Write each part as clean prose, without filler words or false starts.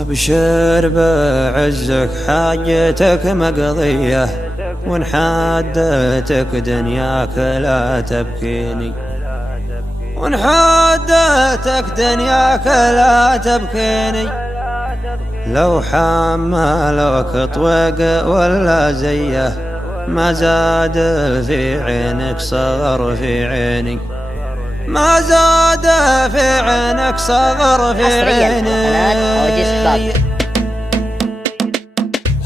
أبشر بعزك حاجتك مقضية، وإن حادتك دنياك لا تبكيني، وإن حادتك دنياك لا تبكيني. لو حملك طويق ولا زيه ما زاد في عينك صغر في عيني، ما زاد في عينك صغر في عيني.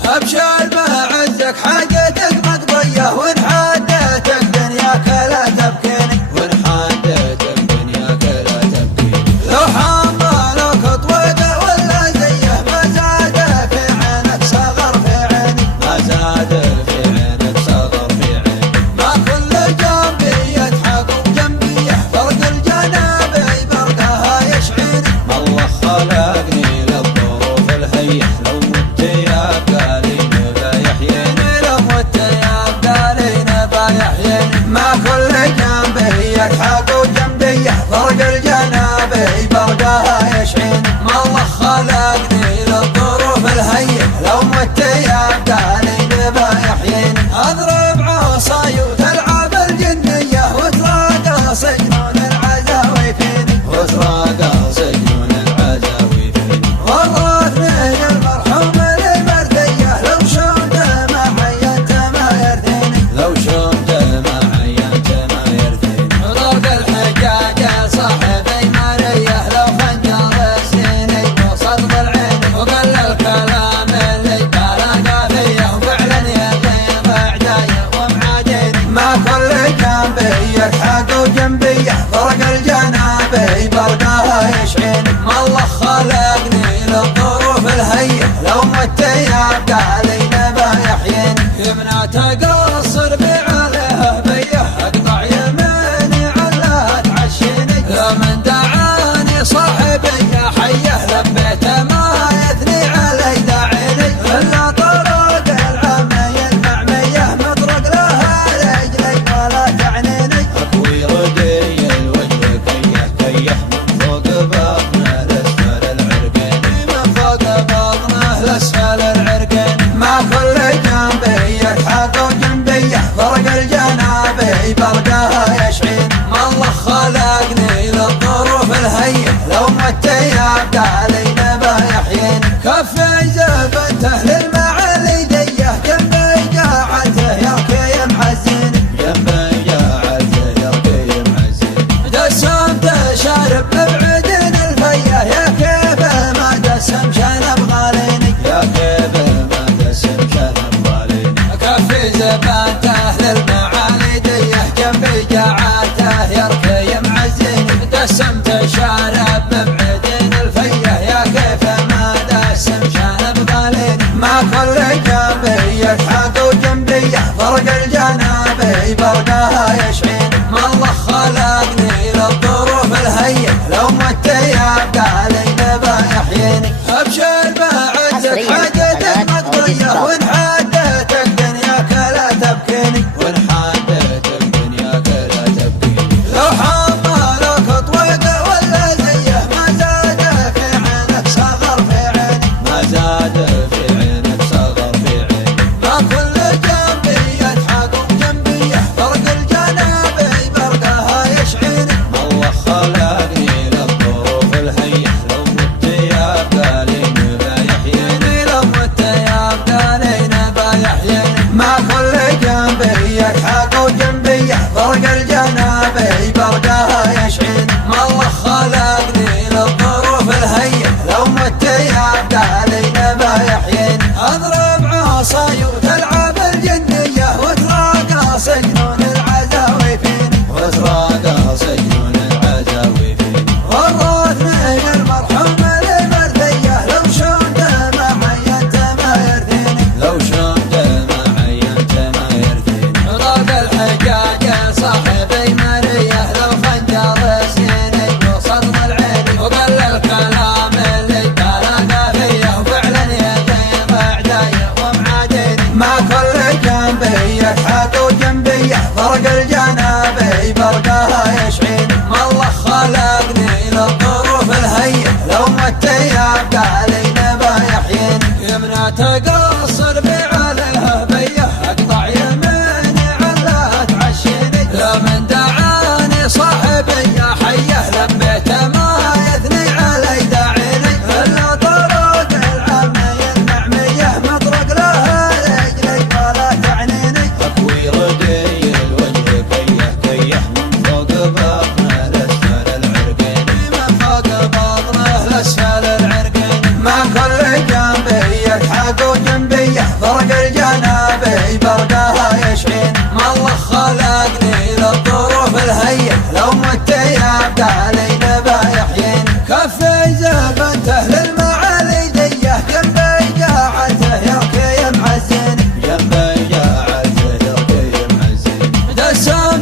أبشر بعزك حاجتك مقضية، وإن حادتك دنياك لا تبكيني، وإن حادتك دنياك لا تبكيني. لو حملك طويق ولا زيه ما زاد في عينك صغر في عيني، ما زاد في عينك صغر في عيني. ما كل جنبي يضحك وجنبي يحفرق الجنابي برقها يشعيني. ما الله خلقني للظروف الهيئة، لو مت يا قالين بيحييني، لو مت يا قالين بيحييني. ما كل جنبي يضحك وجنبي يحفرق الجنابي برقها يشعيني. ما الله خلقني للظروف الهيئة، لو مت يا قالين بيحييني. اضرب عصاي وتلعب الجنية وتراقى سجنون العزاوي فيني، وتراقى سجنون العزاوي فيني. ورثني المرحوم المرثية، لو شمت ما عينت ما يرثيني، لو شمت ما عينت ما يرثيني. ضرب الحجاج صاحبي مريه، لو خنجر السيني وصد بالعين، وقل الكلام اللي بلقى فيه وفعلا يغيب اعدايه ومعاديني. ما كل جنبي يضحك وجنبي يحفرق الجنابي برقها يشعيني. ما الله خلقني للظروف الهيئة، لو مت يا قالين بيحييني. يمنى تقصر بعليها بيه اقطع يميني علها تعشيني. لمن دعاني صاحبي يا حيه لبيته ما يثني علي داعيني. الا طرق العمي المعميه مطرق لها رجلي ولا تعنيني. اكوي ردي الوجه كيه كيه من فوق بطنه لاسفل العرقين، من فوق بطنه لاسفل العرقين. ما كل جنبي يضحك وجنبي يحفرق الجنابي برقها يشعيني. ما الله خلقني للظروف الهيئة، لو مت يا قالين بيحييني. كفي زبنته للمعالي ديه، جنبي جاعته يركي يمحزيني، جنبي جاعته يركي يمحزيني. دسمت شارب مبعدين الفيه، يا كيف ما دسم شنب غاليني، يا كيف ما دسم شنب غاليني. كفي زبنته للمعالي ديه، جنبي جاعته يركي يمحزيني. دسمت شارب مبعدين الفيه، يا كيف ما دسم شنب غاليني. ما كل جنبي يضحك وجنبي يحفرق الجنابي برقها يشعيني. ما الله خلقني للظروف الهيئة، لو مت يا قالين بيحييني. ابشر بعزك حاجتك مقضية، وإن حادتك دنياك لا تبكيني، وإن حادتك دنياك لا تبكيني. لو حملك طويق ولا زيه ما زاد في عينك صغر في عيني، ما زاد في عينك صغر في عيني. ما كل جنبي يضحك وجنبي يحفرق الجنابي برقها يشعيني. ما الله خلقني للظروف الهيئة، لو مت يا قالين بيحييني، لو مت يا قالين بيحييني. ما كل جنبي يضحك وجنبي يحفرق الجنابي برقها يشعيني. ما الله خلقني للظروف الهيئة، لو مت يا قالين بيحييني. اضرب عصاي وتلعب الجنية وتراقى سجنون العزاوي فيني، وتراقى سجنون العزاوي فيني. ورثني المرحوم المرثية، لو شمت ما عينت ما يرثيني، لو شمت ما عينت ما يرثيني. ضرب الحجاج صاحب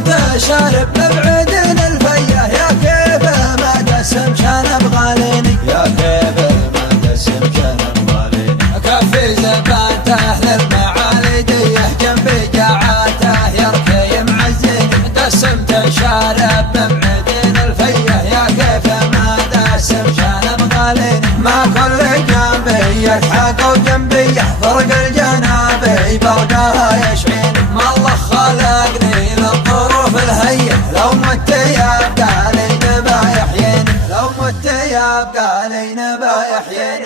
انت شارب مبعدين الفيه يا كيف ما دسم شنب غاليني يا كيف ما دسم شنب غاليني كفي زبانته للمعالي ديه جنبي جاعاته يركي معزيني دسمت شارب مبعدين الفيه يا كيف ما دسم شنب غاليني ما كل جنبي يلحق وجنبي فرق الجنابي برقاها يشعيني ما الله خلقني للظروف الهيئة لو مت يبقى لي نبا يحييني لو مت يبقى لي نبا يحييني